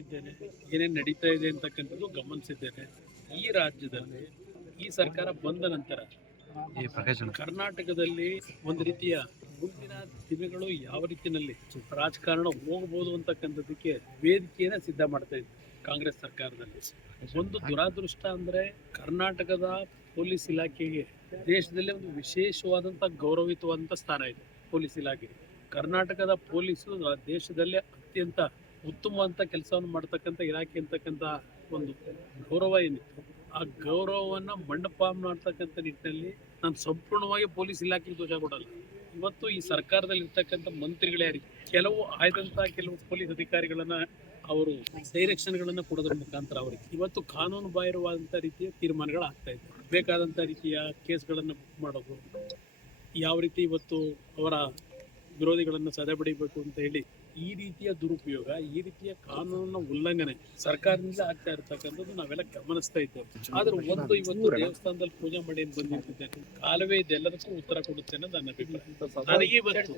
ಇದ್ದೇನೆ, ಏನೇನು ನಡೀತಾ ಇದೆ ಅಂತಕ್ಕಂಥದ್ದು ಗಮನಿಸಿದ್ದೇನೆ. ಈ ರಾಜ್ಯದಲ್ಲಿ ಈ ಸರ್ಕಾರ ಬಂದ ನಂತರ ಕರ್ನಾಟಕದಲ್ಲಿ ಒಂದು ರೀತಿಯ ಮುಂದಿನ ದಿನಗಳು ಯಾವ ರೀತಿಯಲ್ಲಿ ರಾಜಕಾರಣ ಹೋಗಬಹುದು ಅಂತಕ್ಕಂಥದ್ದಕ್ಕೆ ವೇದಿಕೆಯನ್ನ ಸಿದ್ಧ ಮಾಡ್ತಾ ಇದೆ ಕಾಂಗ್ರೆಸ್ ಸರ್ಕಾರದಲ್ಲಿ. ಒಂದು ದುರಾದೃಷ್ಟ ಅಂದ್ರೆ ಕರ್ನಾಟಕದ ಪೊಲೀಸ್ ಇಲಾಖೆಗೆ ದೇಶದಲ್ಲಿ ಒಂದು ವಿಶೇಷವಾದಂತ ಗೌರವಿತವಾದಂತ ಸ್ಥಾನ ಇದೆ. ಪೊಲೀಸ್ ಇಲಾಖೆ, ಕರ್ನಾಟಕದ ಪೊಲೀಸು ದೇಶದಲ್ಲೇ ಅತ್ಯಂತ ಉತ್ತಮವಂತ ಕೆಲಸವನ್ನು ಮಾಡ್ತಕ್ಕಂಥ ಇಲಾಖೆ ಅಂತಕ್ಕಂಥ ಒಂದು ಗೌರವ ಏನಿತ್ತು, ಆ ಗೌರವವನ್ನ ಮಂಡಪ ಮಾಡ್ತಕ್ಕಂಥ ನಿಟ್ಟಿನಲ್ಲಿ ನಾನು ಸಂಪೂರ್ಣವಾಗಿ ಪೊಲೀಸ್ ಇಲಾಖೆಗೆ ದೋಷ ಕೊಡಲ್ಲ. ಇವತ್ತು ಈ ಸರ್ಕಾರದಲ್ಲಿ ಇರ್ತಕ್ಕಂಥ ಮಂತ್ರಿಗಳು ಯಾರಿಗೆ ಕೆಲವು ಆಯ್ದಂತ ಕೆಲವು ಪೊಲೀಸ್ ಅಧಿಕಾರಿಗಳನ್ನ ಅವರು ಡೈರೆಕ್ಷನ್ಗಳನ್ನ ಕೊಡೋದ್ರ ಮುಖಾಂತರ ಅವರಿಗೆ ಇವತ್ತು ಕಾನೂನು ಬಾಹಿರವಾದಂಥ ರೀತಿಯ ತೀರ್ಮಾನಗಳು ಆಗ್ತಾ ಇದೆ. ಬೇಕಾದಂಥ ರೀತಿಯ ಕೇಸ್ಗಳನ್ನು ಬುಕ್ ಮಾಡೋದು, ಯಾವ ರೀತಿ ಇವತ್ತು ಅವರ ವಿರೋಧಿಗಳನ್ನು ಸದೆಬಡಿಬೇಕು ಅಂತ ಹೇಳಿ ಈ ರೀತಿಯ ದುರುಪಯೋಗ, ಈ ರೀತಿಯ ಕಾನೂನಿನ ಉಲ್ಲಂಘನೆ ಸರ್ಕಾರದಿಂದ ಆಗ್ತಾ ಇರ್ತಕ್ಕಂಥದ್ದು ನಾವೆಲ್ಲ ಗಮನಿಸ್ತಾ ಇದ್ದೇವೆ. ಆದ್ರೆ ಒಂದು ಇವತ್ತು ದೇವಸ್ಥಾನದಲ್ಲಿ ಪೂಜೆ ಮಾಡಿ ಬಂದು ನಿಂತಿದ್ದೇನೆ, ಕಾಲುವೆ ಇದೆಲ್ಲದಕ್ಕೂ ಉತ್ತರ ಕೊಡುತ್ತೆ ಅನ್ನೋದು ನನ್ನ ಅಭಿಪ್ರಾಯ. ನನಗೆ ಇವತ್ತು